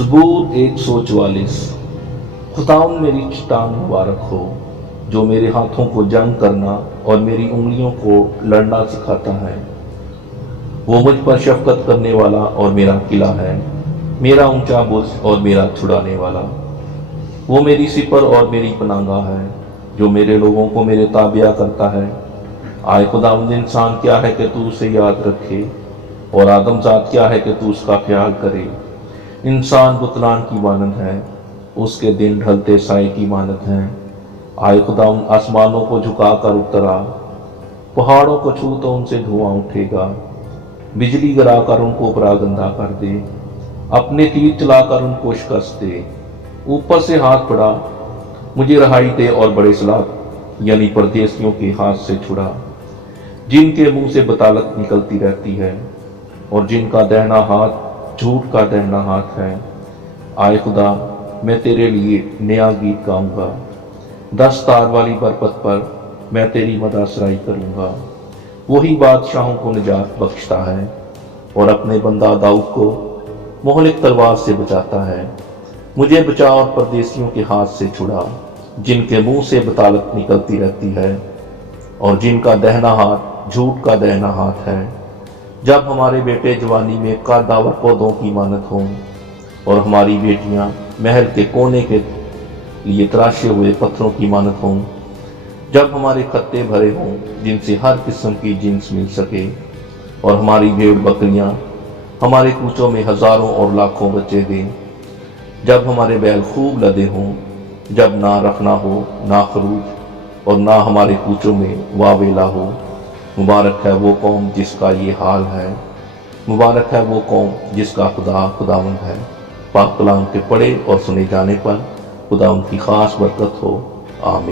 زبور 144۔ خداوند میری چٹان مبارک ہو جو میرے ہاتھوں کو جنگ کرنا اور میری انگلیوں کو لڑنا سکھاتا ہے۔ وہ مجھ پر شفقت کرنے والا اور میرا قلعہ ہے، میرا اونچا برج اور میرا چھڑانے والا۔ وہ میری سپر اور میری پناہ گاہ ہے، جو میرے لوگوں کو میرے تابع کرتا ہے۔ آئے خداوند، انسان کیا ہے کہ تو اسے یاد رکھے، اور آدم ذات کیا ہے کہ تو اس کا خیال کرے۔ انسان بتلان کی مانند ہے، اس کے دن ڈھلتے سائے کی مانند ہیں۔ آئے خداوند، آسمانوں کو جھکا کر اترا، پہاڑوں کو چھو تو ان سے دھواں اٹھے گا۔ بجلی گرا کر ان کو پراگندہ کر دے، اپنے تیر چلا کر ان کو شکست دے۔ اوپر سے ہاتھ بڑھا، مجھے رہائی دے اور بڑے سلاط یعنی پردیسیوں کے ہاتھ سے چھڑا، جن کے منہ سے بطالت نکلتی رہتی ہے اور جن کا دہنا ہاتھ جھوٹ کا دہنا ہاتھ ہے۔ آئے خدا، میں تیرے لیے نیا گیت گاؤں گا، 10 تار والی بربت پر میں تیری مدح سرائی کروں گا۔ وہی بادشاہوں کو نجات بخشتا ہے اور اپنے بندہ داؤد کو مہلک تلوار سے بچاتا ہے۔ مجھے بچا اور پردیسیوں کے ہاتھ سے چھڑا، جن کے منہ سے بطالت نکلتی رہتی ہے اور جن کا دہنا ہاتھ جھوٹ کا دہنا ہاتھ ہے۔ جب ہمارے بیٹے جوانی میں قادآور پودوں کی مانند ہوں اور ہماری بیٹیاں محل کے کونے کے لیے تراشے ہوئے پتھروں کی مانند ہوں، جب ہمارے خطے بھرے ہوں جن سے ہر قسم کی جنس مل سکے، اور ہماری بھیڑ بکریاں ہمارے کوچوں میں ہزاروں اور لاکھوں بچے دیں، جب ہمارے بیل خوب لدے ہوں، جب نہ رکھنا ہو نہ خروج اور نہ ہمارے کوچوں میں واویلا ہو۔ مبارک ہے وہ قوم جس کا یہ حال ہے، مبارک ہے وہ قوم جس کا خدا خداوند ہے۔ پاک کلام کے پڑھے اور سنے جانے پر خداوند کی خاص برکت ہو، آمین۔